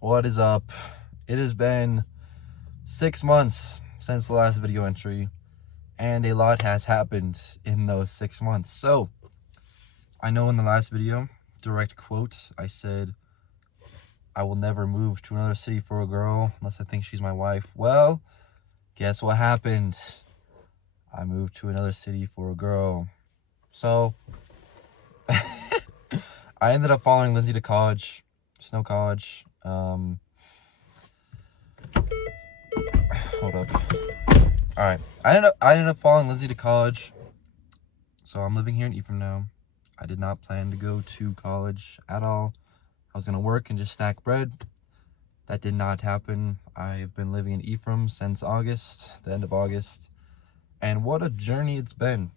What is up? It has been 6 months since the last video entry, and a lot has happened in those 6 months. So, I know in the last video, direct quote, I said, I will never move to another city for a girl unless I think she's my wife. Well, guess what happened? I moved to another city for a girl. So, I ended up following Lindsay to college, Snow College. Hold up. All right, I ended up following Lindsay to college. So I'm living here in Ephraim now. I did not plan to go to college at all. I was gonna work and just stack bread. That did not happen. I've been living in Ephraim since August, the end of August, and what a journey it's been.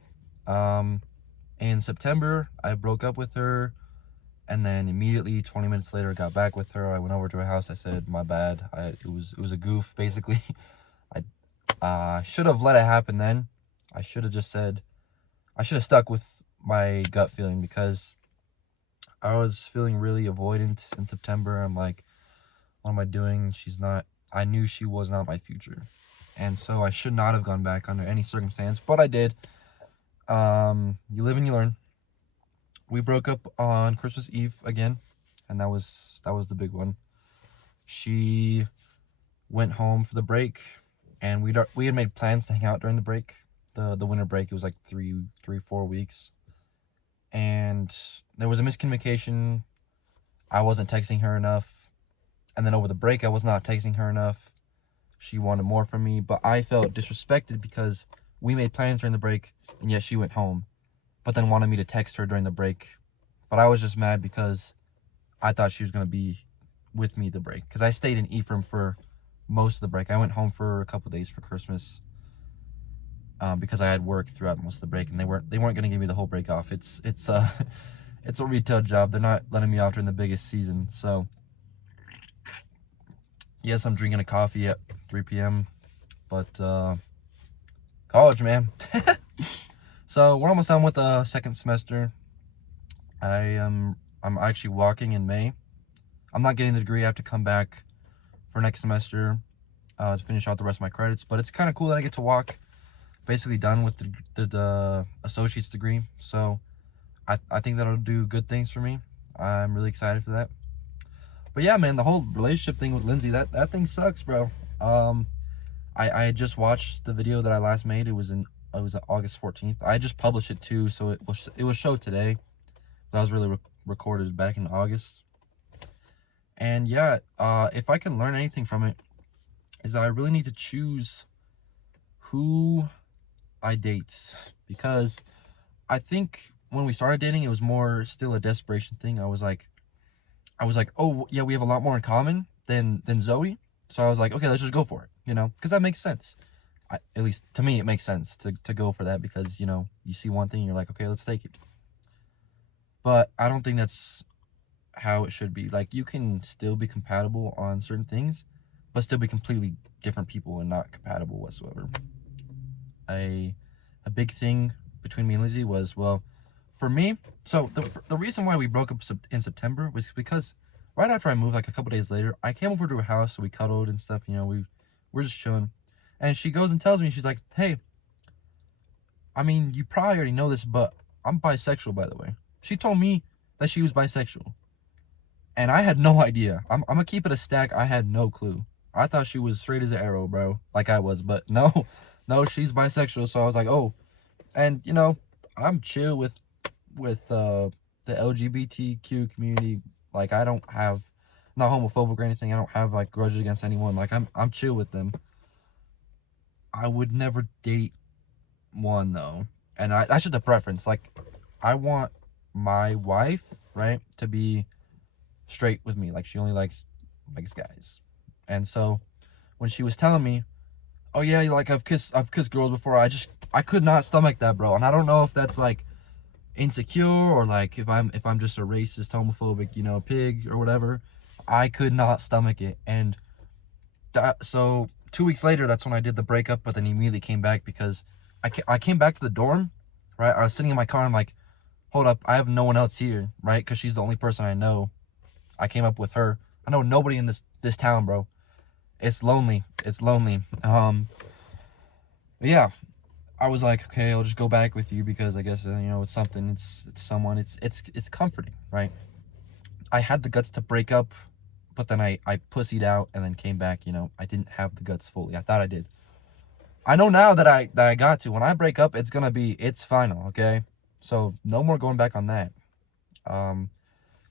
In September, I broke up with her, and then immediately 20 minutes later, got back with her. I went over to her house. I said, my bad. It was a goof, basically. I should have let it happen then. I should have stuck with my gut feeling, because I was feeling really avoidant in September. I'm like, what am I doing? I knew she was not my future. And so I should not have gone back under any circumstance, but I did. You live and you learn. We broke up on Christmas Eve again, and that was the big one. She went home for the break, and we had made plans to hang out during the break, the winter break. It was like 4 weeks. And there was a miscommunication. I wasn't texting her enough. And then over the break, I was not texting her enough. She wanted more from me, but I felt disrespected because we made plans during the break, and yet she went home, but then wanted me to text her during the break. But I was just mad because I thought she was going to be with me the break, because I stayed in Ephraim for most of the break. I went home for a couple days for Christmas, because I had work throughout most of the break, and they weren't going to give me the whole break off. It's a retail job. They're not letting me off during the biggest season. So yes, I'm drinking a coffee at 3 p.m. But college, man. So we're almost done with the second semester. I'm actually walking in May. I'm not getting the degree. I have to come back for next semester to finish out the rest of my credits. But it's kind of cool that I get to walk. Basically done with the associate's degree. So I think that'll do good things for me. I'm really excited for that. But yeah, man, the whole relationship thing with Lindsay, that thing sucks, bro. I had just watched the video that I last made. It was August 14th. I just published it too, so it was showed today. That was really recorded back in August. And yeah, if I can learn anything from it, is I really need to choose who I date, because I think when we started dating, it was more still a desperation thing. I was like, oh yeah, we have a lot more in common than Zoe. So I was like, okay, let's just go for it, because that makes sense. At least to me, it makes sense to go for that, because, you see one thing and you're like, okay, let's take it. But I don't think that's how it should be. Like, you can still be compatible on certain things, but still be completely different people and not compatible whatsoever. A big thing between me and Lizzie was, well, for me, so the reason why we broke up in September was because right after I moved, like a couple days later, I came over to her house, so we cuddled and stuff. We're just chilling, and she goes and tells me, she's like, hey, I mean, you probably already know this, but I'm bisexual, by the way. She told me that she was bisexual, and I had no idea. I'm gonna keep it a stack. I had no clue. I thought she was straight as an arrow, bro, like I was, but no, no, she's bisexual. So I was like, oh. And I'm chill with the LGBTQ community. Like, I'm not homophobic or anything. I don't have like grudges against anyone. Like, I'm chill with them. I would never date one though, and that's just a preference. Like, I want my wife, right, to be straight with me. Like, she only likes guys. And so when she was telling me, oh yeah, like I've kissed girls before, I could not stomach that, bro. And I don't know if that's like insecure, or like if I'm just a racist, homophobic, pig or whatever. I could not stomach it. And so 2 weeks later, that's when I did the breakup. But then immediately came back, because I came back to the dorm, right? I was sitting in my car, and I'm like, hold up, I have no one else here, right? Because she's the only person I know. I came up with her. I know nobody in this town, bro. It's lonely. It's lonely. But yeah, I was like, okay, I'll just go back with you because I guess it's something. It's someone. It's comforting, right? I had the guts to break up, but then I pussied out and then came back. I didn't have the guts fully. I thought I did. I know now that I got to. When I break up, it's final, okay? So no more going back on that. Um,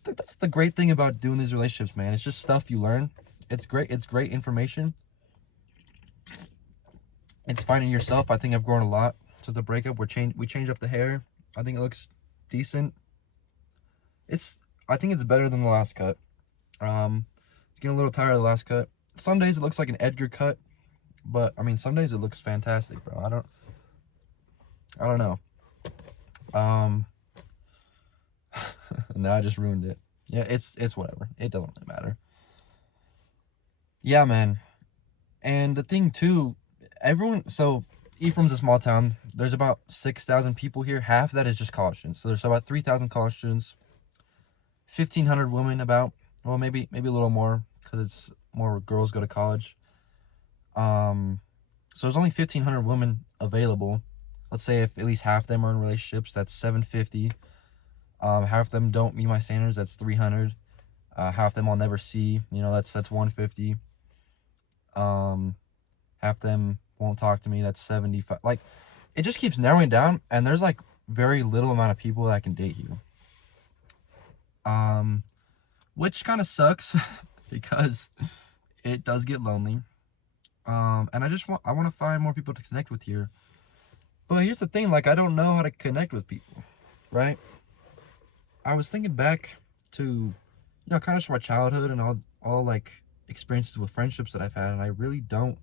that's the great thing about doing these relationships, man. It's just stuff you learn. It's great. It's great information. It's finding yourself. I think I've grown a lot since the breakup. We changed up the hair. I think it looks decent. I think it's better than the last cut. It's getting a little tired of the last cut. Some days it looks like an Edgar cut, but I mean some days it looks fantastic, bro. I don't know. No, I just ruined it. Yeah, it's whatever. It doesn't really matter. Yeah, man. And the thing too, so Ephraim's a small town. There's about 6,000 people here. Half of that is just college students. So there's about 3,000 college students, 1,500 women about. Well, maybe a little more because it's more girls go to college. So there's only 1,500 women available. Let's say if at least half of them are in relationships, that's 750. Half of them don't meet my standards, that's 300. Half of them I'll never see, that's 150. Half of them won't talk to me, that's 75. Like, it just keeps narrowing down, and there's like very little amount of people that can date you. Which kind of sucks because it does get lonely. And I want to find more people to connect with here. But here's the thing, like, I don't know how to connect with people, right? I was thinking back to, kind of just my childhood and all like experiences with friendships that I've had, and I really don't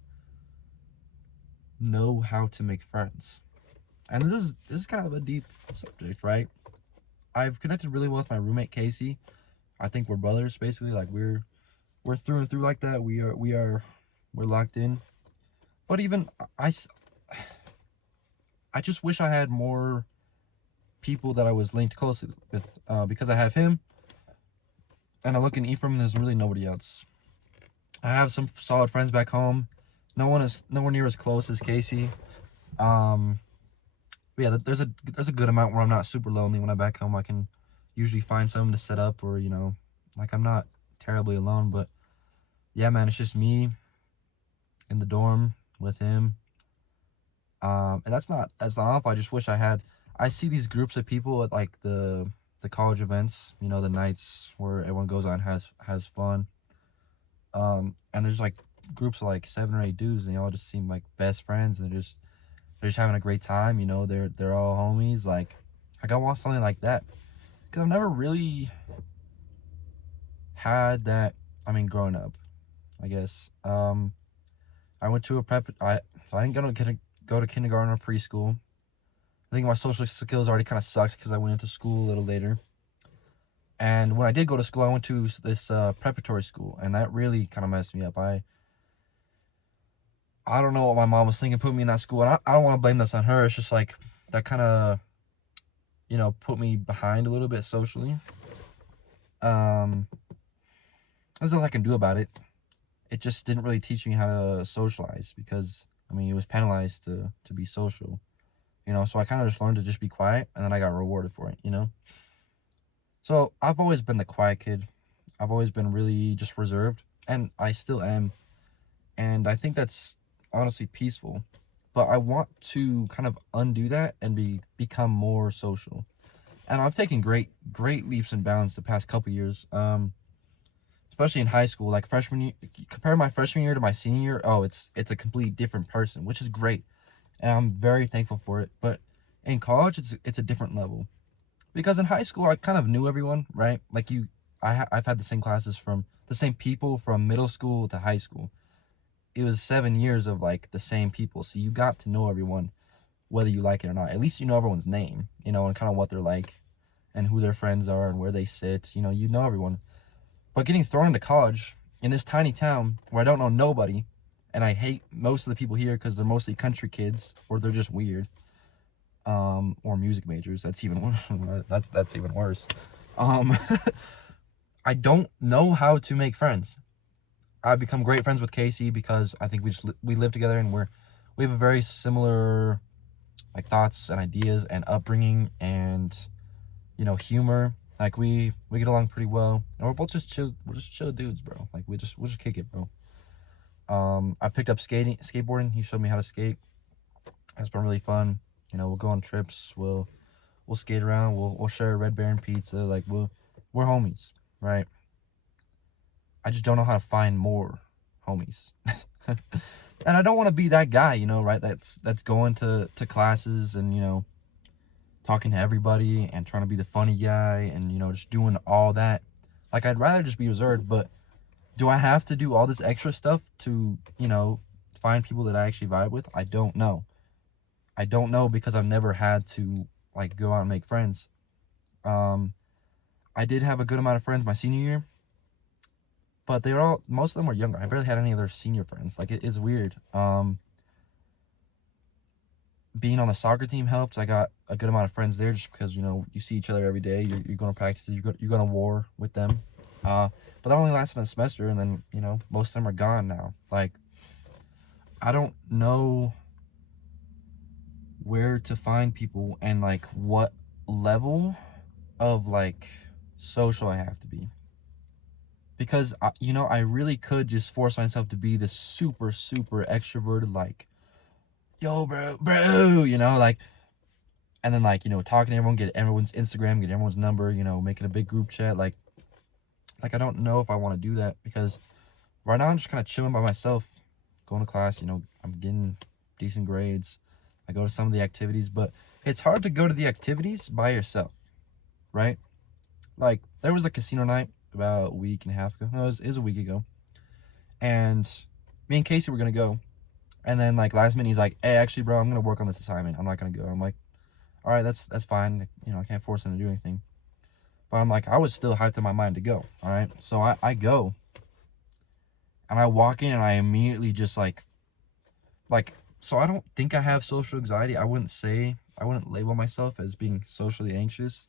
know how to make friends. And this is kind of a deep subject, right? I've connected really well with my roommate Casey. I think we're brothers, basically. Like we're through and through like that. We're locked in. But even I just wish I had more people that I was linked closely with, because I have him, and I look in Ephraim, there's really nobody else. I have some solid friends back home. No one is nowhere near as close as Casey. But yeah, there's a good amount where I'm not super lonely when I'm back home. I can usually find someone to set up, or like I'm not terribly alone. But yeah, man, it's just me in the dorm with him. And that's not awful. I just wish I see these groups of people at like the college events, the nights where everyone goes out and has fun. And there's like groups of like 7 or 8 dudes, and they all just seem like best friends, and they're just having a great time. They're all homies. Like I want something like that because I've never really had that. I mean, growing up, I guess. I went to a prep. So I didn't go to kindergarten or preschool. I think my social skills already kind of sucked because I went into school a little later. And when I did go to school, I went to this preparatory school, and that really kind of messed me up. I don't know what my mom was thinking, put me in that school, and I don't want to blame this on her. It's just like that kind of, put me behind a little bit socially. There's nothing I can do about it. It just didn't really teach me how to socialize because, I mean, it was penalized to be social, so I kind of just learned to just be quiet, and then I got rewarded for it. So I've always been the quiet kid. I've always been really just reserved, and I still am. And I think that's honestly peaceful. But I want to kind of undo that and become more social. And I've taken great leaps and bounds the past couple years. Especially in high school, like freshman year, compare my freshman year to my senior year. Oh, it's a completely different person, which is great, and I'm very thankful for it. But in college, it's a different level. Because in high school, I kind of knew everyone, right? Like I've had the same classes from the same people from middle school to high school. It was 7 years of like the same people, so you got to know everyone, whether you like it or not. At least you know everyone's name, and kind of what they're like, and who their friends are, and where they sit. You know everyone. But getting thrown into college in this tiny town where I don't know nobody, and I hate most of the people here because they're mostly country kids or they're just weird. Or music majors. That's even worse. That's even worse. I don't know how to make friends. I've become great friends with Casey because I think we live together, and we have a very similar like thoughts and ideas and upbringing and humor. Like we get along pretty well, and we're both just chill. We're just chill dudes, bro. Like we'll just kick it, bro. I picked up skateboarding. He showed me how to skate. It's been really fun. We'll go on trips. We'll skate around. We'll share a Red Baron pizza. Like we're homies, right? I just don't know how to find more homies. And I don't want to be that guy, right? That's going to classes and talking to everybody and trying to be the funny guy and just doing all that. Like I'd rather just be reserved, but do I have to do all this extra stuff to find people that I actually vibe with? I don't know. I don't know because I've never had to like go out and make friends. I did have a good amount of friends my senior year, but most of them were younger. I barely had any other senior friends. Like it's weird. Being on the soccer team helped. I got a good amount of friends there just because you see each other every day. You're going to practice. You're going to war with them. But that only lasted a semester, and then most of them are gone now. Like I don't know where to find people and like what level of like social I have to be, because I really could just force myself to be this super extroverted, like yo bro, like, and then like talking to everyone, get everyone's Instagram, get everyone's number, making a big group chat. Like I don't know if I want to do that, because right now I'm just kind of chilling by myself, going to class. I'm getting decent grades. I go to some of the activities, but it's hard to go to the activities by yourself, right? Like there was a casino night about a week and a half ago. No, it was a week ago, and me and Casey were gonna go, and then like last minute he's like, "Hey, actually, bro, I'm gonna work on this assignment. I'm not gonna go." I'm like, "All right, that's fine. I can't force him to do anything." But I'm like, I was still hyped in my mind to go. All right, so I go, and I walk in, and I immediately just like so I don't think I have social anxiety. I wouldn't label myself as being socially anxious,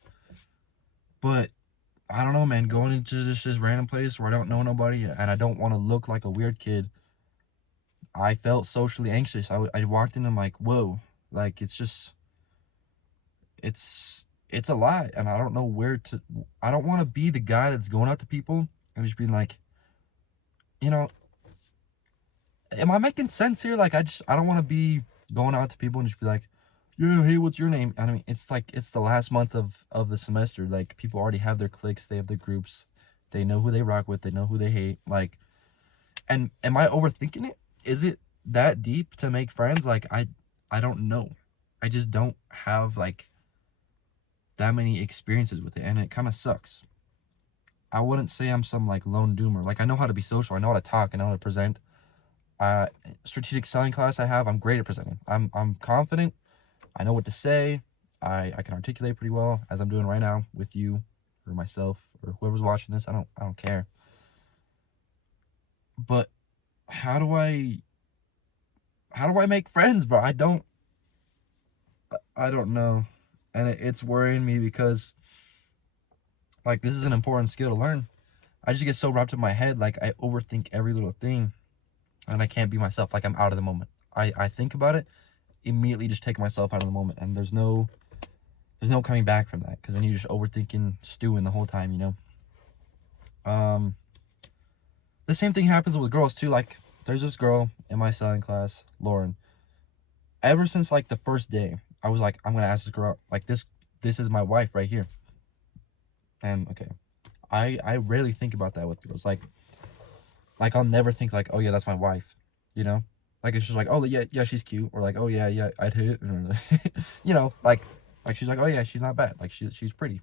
but I don't know, man. Going into this random place where I don't know nobody and I don't want to look like a weird kid, I felt socially anxious. I walked in and I'm like, whoa, like it's a lot, and I don't know where to. I don't want to be the guy that's going out to people and just being like, you know, am I making sense here? Like I don't want to be going out to people and just be like, yeah, hey, what's your name? I mean, it's like it's the last month of the semester. Like people already have their cliques, they have their groups, they know who they rock with, they know who they hate. Like, and am I overthinking it? Is it that deep to make friends? Like I don't know. I just don't have like that many experiences with it, and it kind of sucks. I wouldn't say I'm some like lone doomer. Like I know how to be social, I know how to talk, I know how to present. Uh, Strategic selling class I have, I'm great at presenting. I'm confident. I know what to say. I can articulate pretty well, as I'm doing right now with you or myself or whoever's watching this. I don't care. But how do I make friends, bro? I don't know. And it's worrying me because like this is an important skill to learn. I just get so wrapped in my head, like I overthink every little thing, and I can't be myself. Like I'm out of the moment. I think about it, immediately just take myself out of the moment, and there's no coming back from that, because then you're just overthinking, stewing the whole time, the same thing happens with girls too. Like there's this girl in my selling class, Lauren. Ever since like the first day, I was like, I'm gonna ask this girl out. Like this is my wife right here. And okay, I rarely think about that with girls. Like I'll never think like, oh yeah, that's my wife, you know. Like it's just like, oh yeah, she's cute, or like, oh yeah, I'd hit, or like she's like, oh yeah, she's not bad, like she's pretty.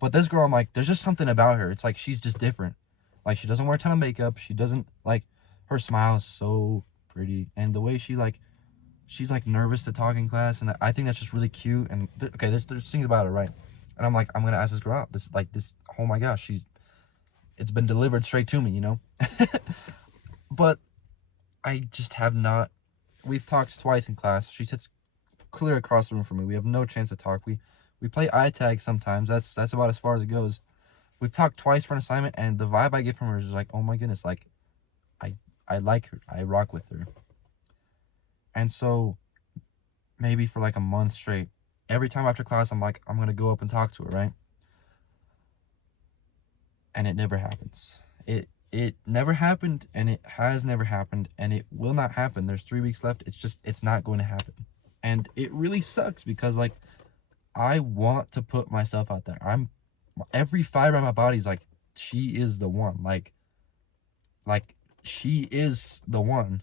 But this girl, I'm like, there's just something about her. It's like she's just different. Like she doesn't wear a ton of makeup. She doesn't like, her smile is so pretty, and the way she's like nervous to talk in class, and I think that's just really cute. And okay, there's things about it, right? And I'm like, I'm gonna ask this girl out. This. Oh my gosh, it's been delivered straight to me. But I just have not. We've talked twice in class. She sits clear across the room from me. We have no chance to talk. We play eye tag sometimes. That's about as far as it goes. we've talked twice for an assignment, and the vibe I get from her is just like, oh my goodness, like I I like her, I rock with her. And so maybe for like a month straight, every time after class, I'm like, I'm gonna go up and talk to her, right? And it never happens. It never happened, and it has never happened, and it will not happen. There's 3 weeks left. It's not going to happen, and it really sucks because like I want to put myself out there. Every fiber in my body's like, she is the one. Like she is the one,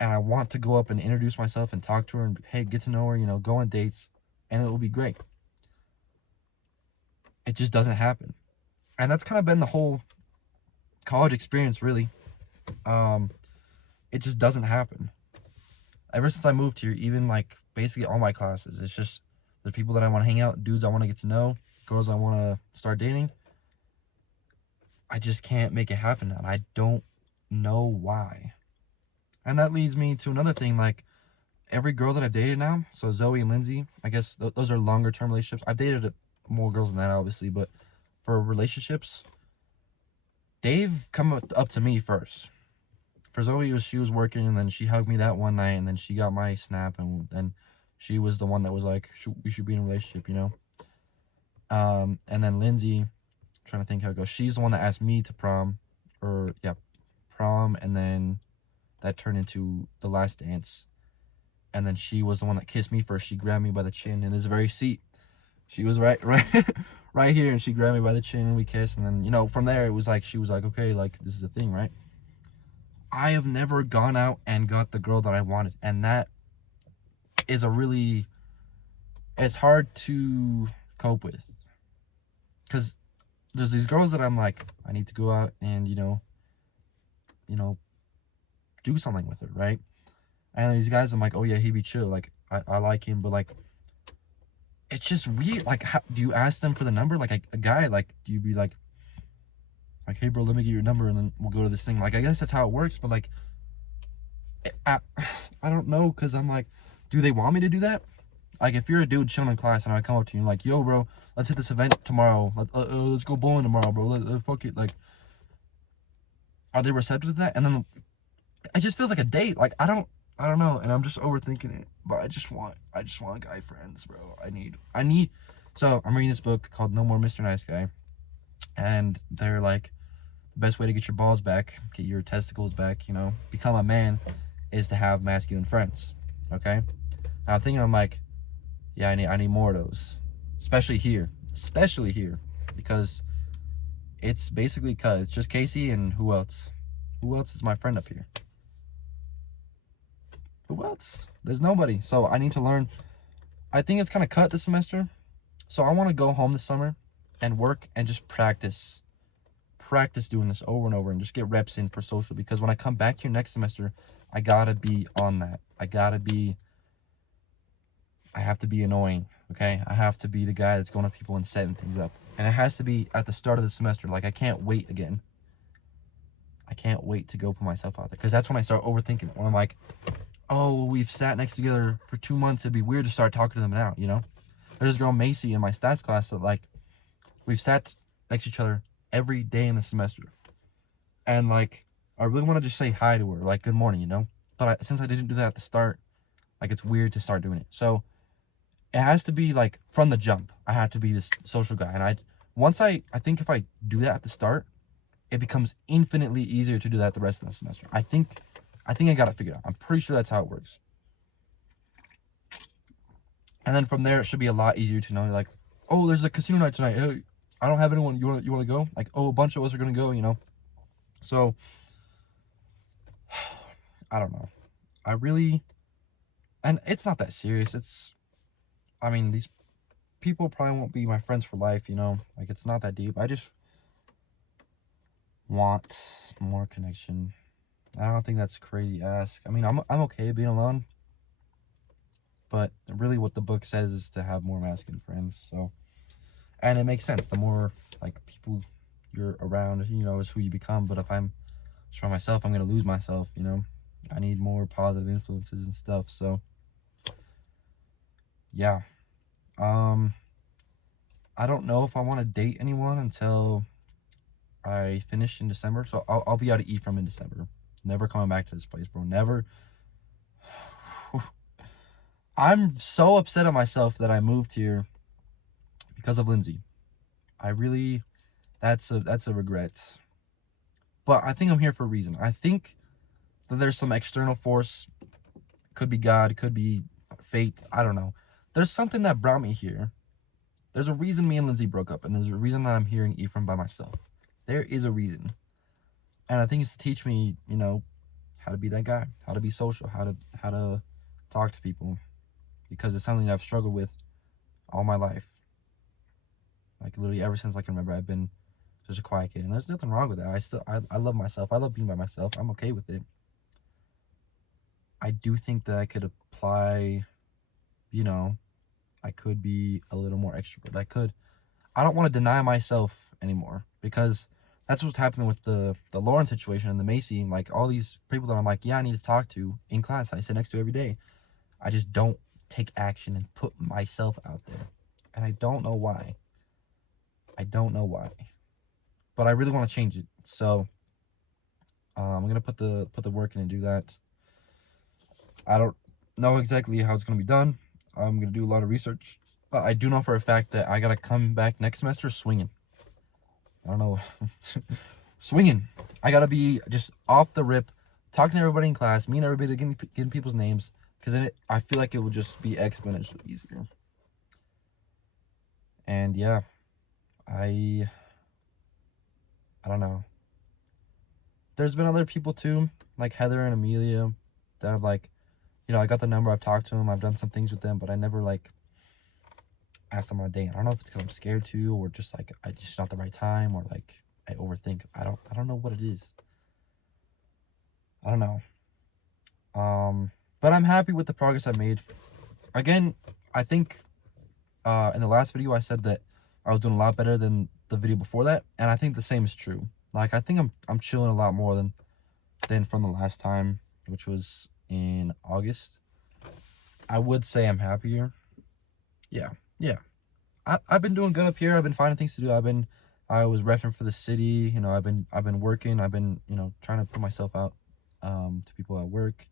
and I want to go up and introduce myself and talk to her and hey, get to know her. Go on dates, and it will be great. It just doesn't happen, and that's kind of been the whole college experience, really. Um, it just doesn't happen. Ever since I moved here, even like basically all my classes, it's just there's people that I want to hang out, dudes I want to get to know, girls I want to start dating. I just can't make it happen, and I don't know why. And that leads me to another thing, like every girl that I've dated now, so Zoe and Lindsay, I guess those are longer term relationships. I've dated more girls than that, obviously, but for relationships, they've come up to me first. For Zoe, she was working, and then she hugged me that one night, and then she got my snap, and then she was the one that was like, we should be in a relationship, And then Lindsay, I'm trying to think how it goes. She's the one that asked me to prom, prom, and then that turned into the last dance. And then she was the one that kissed me first. She grabbed me by the chin in this very seat. She was right right here, and she grabbed me by the chin, and we kissed. And then, from there, it was like, she was like, okay, like, this is a thing, right? I have never gone out and got the girl that I wanted, and that is it's hard to cope with, because there's these girls that I'm like, I need to go out and do something with her, right? And these guys, I'm like, oh yeah, he'd be chill, like I like him, but like it's just weird. Like, how, do you ask them for the number? Like a guy, like, do you be like, hey bro, let me get your number, and then we'll go to this thing? Like, I guess that's how it works, but like I, I don't know, because I'm like, do they want me to do that? Like, if you're a dude chilling in class and I come up to you and like, yo bro, let's hit this event tomorrow, let's go bowling tomorrow, bro, fuck it, like, are they receptive to that? And then it just feels like a date. Like, I don't know, and I'm just overthinking it, but I just want guy friends, bro. I need So I'm reading this book called No More Mr. Nice Guy, and they're like, the best way to get your balls back, get your testicles back, become a man, is to have masculine friends. Okay? Now I'm thinking, I'm like, yeah, I need more of those. Especially here. Because it's basically it's just Casey, and who else? Who else is my friend up here? Who else? There's nobody. So I need to learn. I think it's kind of cut this semester. So I want to go home this summer and work and just practice doing this over and over and just get reps in for social, because when I come back here next semester, I gotta be on that. I have to be annoying, okay? I have to be the guy that's going up to people and setting things up. And it has to be at the start of the semester. Like, I can't wait again. I can't wait to go put myself out there, because that's when I start overthinking it. When I'm like, oh, we've sat next together for 2 months. It'd be weird to start talking to them now, There's a girl, Macy, in my stats class that, like, we've sat next to each other every day in the semester. And, like, I really want to just say hi to her, like, good morning, But since I didn't do that at the start, like, it's weird to start doing it. So it has to be, like, from the jump. I have to be this social guy. And I think if I do that at the start, it becomes infinitely easier to do that the rest of the semester. I think I got it figured out. I'm pretty sure that's how it works. And then from there, it should be a lot easier to know, like, oh, there's a casino night tonight. Hey, I don't have anyone. You want to go? Like, oh, a bunch of us are going to go, So, I don't know. And it's not that serious. These people probably won't be my friends for life, Like, it's not that deep. I just want more connection. I don't think that's crazy ask. I'm okay being alone. But really what the book says is to have more masculine friends. So, and it makes sense. The more, like, people you're around, is who you become. But if I'm just by myself, I'm going to lose myself, I need more positive influences and stuff. So, yeah. I don't know if I want to date anyone until I finish in December. So I'll be out of Ephraim in December. Never coming back to this place, bro. Never. I'm so upset at myself that I moved here because of Lindsay. I really, that's a regret. But I think I'm here for a reason. I think that there's some external force. Could be God, could be fate. I don't know. There's something that brought me here. There's a reason me and Lindsay broke up, and there's a reason that I'm here in Ephraim by myself. There is a reason. And I think it's to teach me, you know, how to be that guy, how to be social, how to talk to people. Because it's something that I've struggled with all my life. Like literally ever since I can remember, I've been just a quiet kid. And there's nothing wrong with that. I love myself. I love being by myself. I'm okay with it. I do think that I could apply, you know, I could be a little more extrovert. I don't want to deny myself anymore, because that's what's happening with the Lauren situation and the Macy. Like all these people that I'm like, yeah, I need to talk to in class, I sit next to every day. I just don't take action and put myself out there. And I don't know why. I don't know why. But I really want to change it. So I'm gonna put the work in and do that. I don't know exactly how it's gonna be done. I'm gonna do a lot of research. But I do know for a fact that I gotta come back next semester swinging. I don't know. Swinging. I gotta be just off the rip, talking to everybody in class, meeting everybody, getting people's names, because then I feel like it would just be exponentially easier. And yeah, I don't know. There's been other people too, like Heather and Amelia, that have like, you know, I got the number, I've talked to them, I've done some things with them, but I never like asked them on a date. I don't know if it's because I'm scared to, or just like I just not the right time, or like I overthink. I don't know what it is. I don't know. But I'm happy with the progress I made. Again, I think in the last video I said that I was doing a lot better than the video before that, and I think the same is true. Like I think I'm chilling a lot more than from the last time, which was in August. I would say I'm happier. Yeah, yeah. I've been doing good up here. I've been finding things to do. I was repping for the city. You know, I've been working. I've been, you know, trying to put myself out to people at work.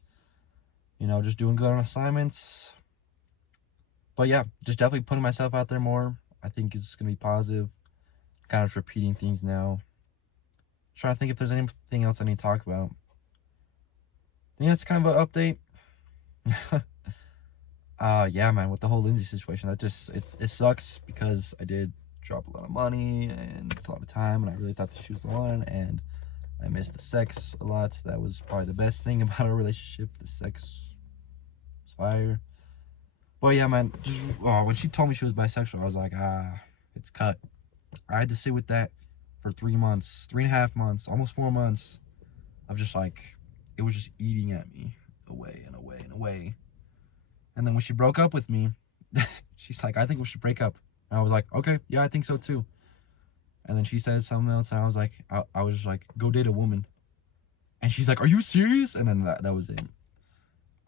You know, just doing good on assignments. But yeah, just definitely putting myself out there more. I think it's gonna be positive. Kind of repeating things now. Trying to think if there's anything else I need to talk about. Yeah, it's kind of an update. Yeah, man, with the whole Lindsay situation, that just it sucks, because I did drop a lot of money and it's a lot of time, and I really thought that she was the one, and I missed the sex a lot. That was probably the best thing about our relationship. The sex was fire. But yeah, man, just when she told me she was bisexual, I was like, it's cut. I had to sit with that for 3 months, 3.5 months, almost 4 months of just like, it was just eating at me away and away and away. And then when she broke up with me, she's like, I think we should break up. And I was like, okay, yeah, I think so too. And then she said something else, and I was like, I was just like, go date a woman. And she's like, are you serious? And then that was it.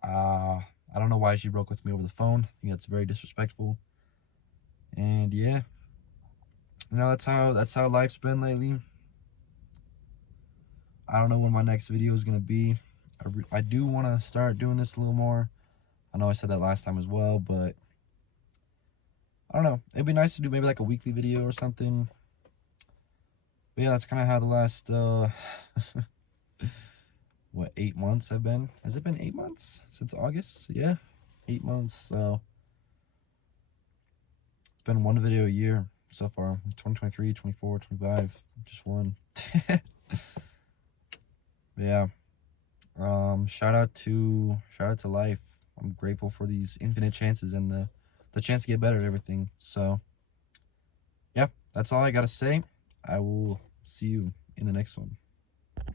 I don't know why she broke with me over the phone. I think that's very disrespectful. And yeah, you know, that's how life's been lately. I don't know when my next video is gonna be. I do want to start doing this a little more. I know I said that last time as well, but I don't know. It'd be nice to do maybe like a weekly video or something. But yeah, that's kind of how the last what, 8 months have been. Has it been 8 months since August? Yeah, 8 months. So it's been one video a year so far. 2023, 24, 25, just one. But yeah, shout out to life. I'm grateful for these infinite chances and the chance to get better at everything. So yeah, that's all I gotta say. I will see you in the next one.